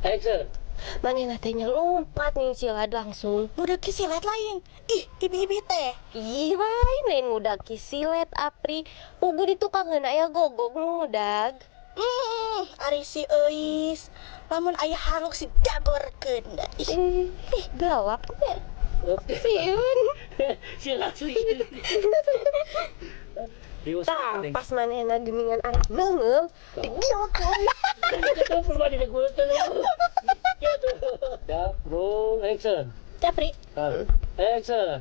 Action. Manehna teh lompat nih silat langsung. Budak silet lain. Ih, ibi-ibi teh. Ih, lain ngudaki silet apri. Ugu di tukangeun aya gogog ngudag. Ari si Eis. Lamun aya haluk si dagorkeun da. Ih, galak teh. Oke. Sieun. Silat sih. Tah, pas manehna geuningan anak neungeum, digilkeun. Perlu di gulut. Ya, bro, action. Capri. Action.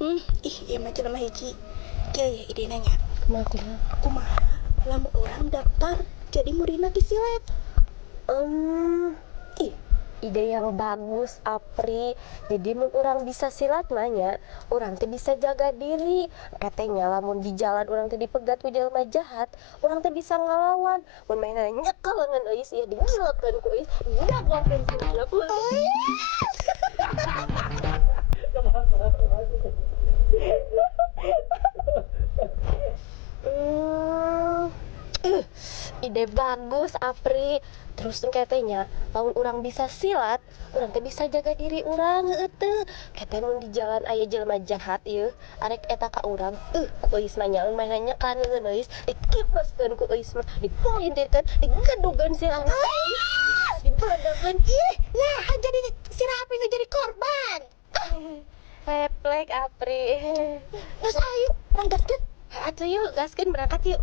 Ih, ieu mah cenah mah hiji. Kieu ya ide nanya. Maksudnya, Kumaha lamun urang daftar jadi muridna ki silet? ih, ide yang bagus, Apri. Jadi mun urang bisa silat nanya, urang teh bisa jaga diri. Katanya lamun di jalan urang teh dipegat ku jelema jahat, urang teh bisa ngalawan. Mun mainna nyekel ngan euis ieu digilekeun ku euis, dagorkeun silatna ku. Ide bagus, Apri. Terus katanya, lamun urang bisa silat, urang teh bisa jaga diri urang teu. Kete mun di jalan aya jelema jahat ieu, arek eta ka urang, ku euis nanyaeun main nyekan ngeun euis, dikipaskeun ku euis mah, dipointikeun, digedugeun silatna. Dipeledekeun. Ih, nah jadi si Rapi nu jadi korban. Refleks, Apri. Geus ayo, urang gaskeun. Atuh yuk, gaskeun berangkat yuk.